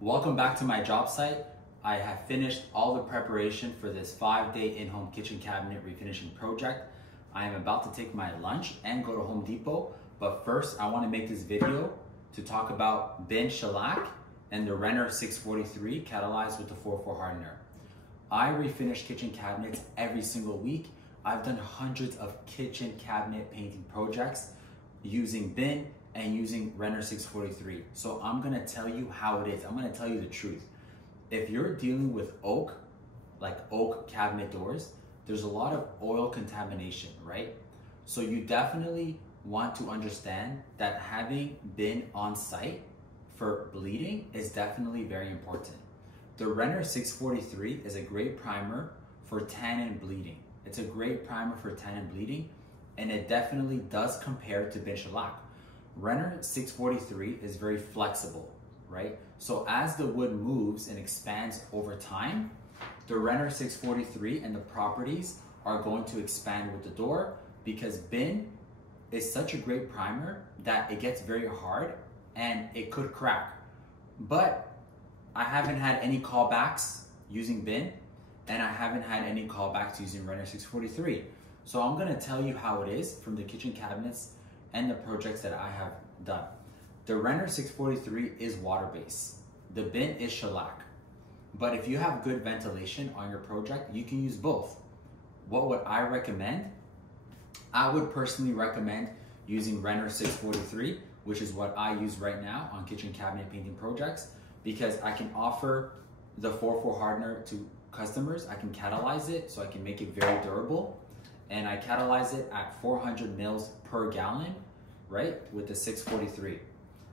Welcome back to my job site. I have finished all the preparation for this 5-day in-home kitchen cabinet refinishing project. I am about to take my lunch and go to Home Depot, but first I want to make this video to talk about bin shellac and the Renner 643 catalyzed with the 4.4 hardener. I refinish kitchen cabinets every single week. I've done hundreds of kitchen cabinet painting projects using bin and using Renner 643. So I'm gonna tell you how it is. I'm gonna tell you the truth. If you're dealing with oak, like oak cabinet doors, there's a lot of oil contamination, right? So you definitely want to understand that having bin on site for bleeding is definitely very important. The Renner 643 is a great primer for tannin bleeding. It's a great primer for tannin bleeding, and it definitely does compare to bin shellac. Renner 643 is very flexible, right? So as the wood moves and expands over time, the Renner 643 and the properties are going to expand with the door, because bin is such a great primer that it gets very hard and it could crack. But I haven't had any callbacks using bin, and I haven't had any callbacks using Renner 643. So I'm gonna tell you how it is from the kitchen cabinets and the projects that I have done. The Renner 643 is water-based. The bin is shellac. But if you have good ventilation on your project, you can use both. What would I recommend? I would personally recommend using Renner 643, which is what I use right now on kitchen cabinet painting projects, because I can offer the 4.4 hardener to customers. I can catalyze it so I can make it very durable. And I catalyze it at 400 mils per gallon, right, with the 643.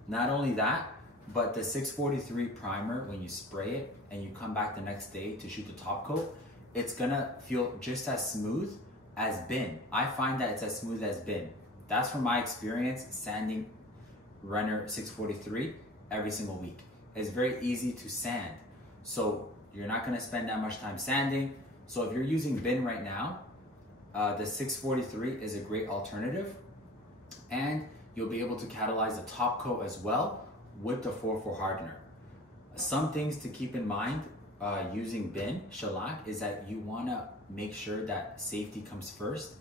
Not only that, but the 643 primer, when you spray it and you come back the next day to shoot the top coat, it's gonna feel just as smooth as bin. I find that it's as smooth as bin. That's from my experience sanding Renner 643 every single week. It's very easy to sand. So you're not gonna spend that much time sanding. So if you're using bin right now, the 643 is a great alternative, and you'll be able to catalyze the top coat as well with the 4.4 hardener. Some things to keep in mind using bin shellac is that you want to make sure that safety comes first,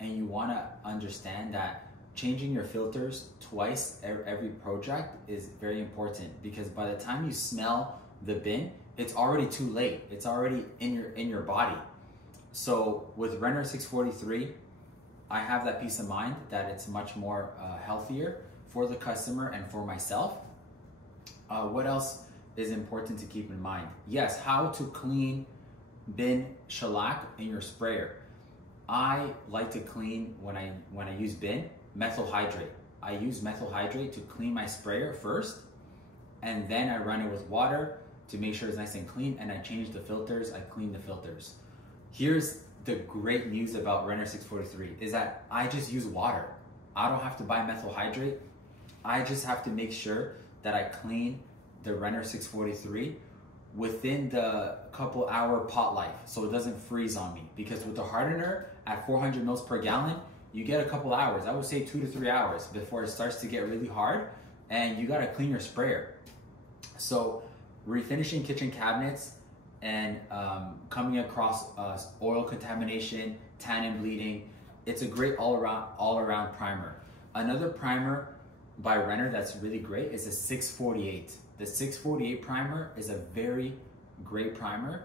and you want to understand that changing your filters twice every project is very important, because by the time you smell the bin, it's already too late. It's already in your body. So with Renner 643, I have that peace of mind that it's much more healthier for the customer and for myself. What else is important to keep in mind? Yes, how to clean bin shellac in your sprayer. I like to clean when I use bin, methyl hydrate. I use methyl hydrate to clean my sprayer first, and then I run it with water to make sure it's nice and clean, and I change the filters, I clean the filters. Here's the great news about Renner 643 is that I just use water. I don't have to buy methyl hydrate. I just have to make sure that I clean the Renner 643 within the couple hour pot life, so it doesn't freeze on me. Because with the hardener at 400 mils per gallon, you get a couple hours. I would say 2 to 3 hours before it starts to get really hard, and you gotta clean your sprayer. So refinishing kitchen cabinets and coming across oil contamination, tannin bleeding, it's a great all-around primer. Another primer by Renner that's really great is the 648. The 648 primer is a very great primer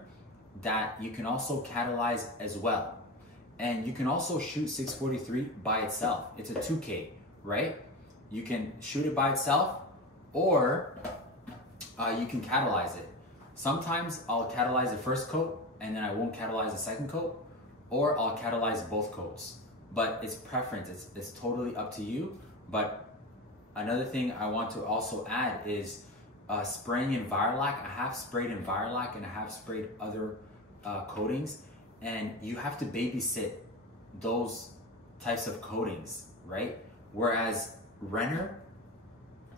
that you can also catalyze as well. And you can also shoot 643 by itself. It's a 2K, right? You can shoot it by itself, or you can catalyze it. Sometimes I'll catalyze the first coat and then I won't catalyze the second coat, or I'll catalyze both coats. But it's preference, it's totally up to you. But another thing I want to also add is spraying in Viralac. I have sprayed in Viralac and I have sprayed other coatings, and you have to babysit those types of coatings, right? Whereas Renner,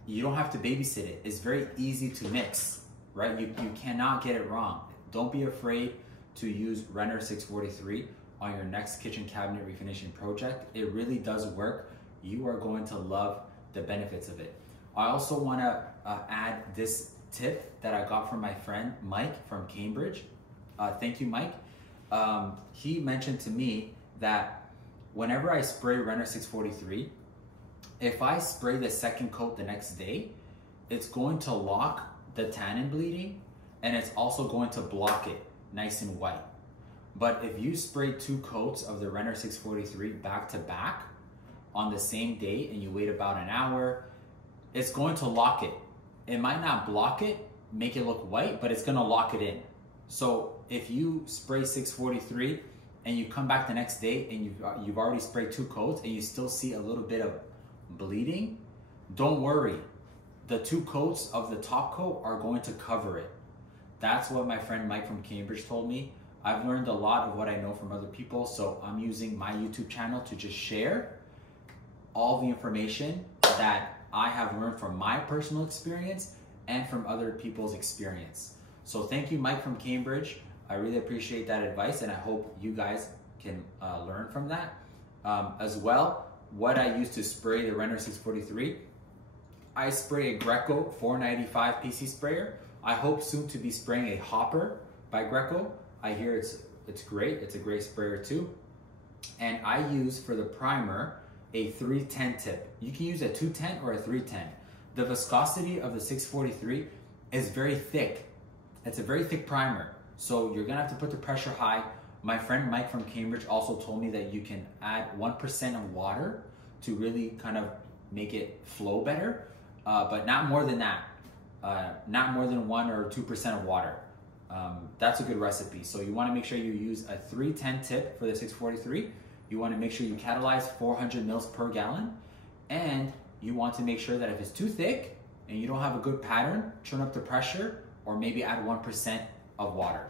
you don't have to babysit it. It's very easy to mix, right? You cannot get it wrong. Don't be afraid to use Renner 643 on your next kitchen cabinet refinishing project. It really does work. You are going to love the benefits of it. I also want to add this tip that I got from my friend Mike from Cambridge. Thank you, Mike. He mentioned to me that whenever I spray Renner 643, if I spray the second coat the next day, it's going to lock the tannin bleeding, and it's also going to block it nice and white. But if you spray 2 coats of the Renner 643 back to back on the same day and you wait about an hour, it's going to lock it. It might not block it, make it look white, but it's gonna lock it in. So if you spray 643 and you come back the next day and you've already sprayed 2 coats and you still see a little bit of bleeding, don't worry. The 2 coats of the top coat are going to cover it. That's what my friend Mike from Cambridge told me. I've learned a lot of what I know from other people, so I'm using my YouTube channel to just share all the information that I have learned from my personal experience and from other people's experience. So thank you, Mike from Cambridge. I really appreciate that advice, and I hope you guys can learn from that. As well, what I use to spray the Renner 643, I spray a Greco 495 PC sprayer. I hope soon to be spraying a Hopper by Greco. I hear it's great. It's a great sprayer too. And I use for the primer a 310 tip. You can use a 210 or a 310. The viscosity of the 643 is very thick. It's a very thick primer. So you're gonna have to put the pressure high. My friend Mike from Cambridge also told me that you can add 1% of water to really kind of make it flow better, but not more than that. Not more than 1 or 2% of water. That's a good recipe. So you want to make sure you use a 310 tip for the 643. You want to make sure you catalyze 400 mils per gallon, and you want to make sure that if it's too thick and you don't have a good pattern, turn up the pressure or maybe add 1% of water.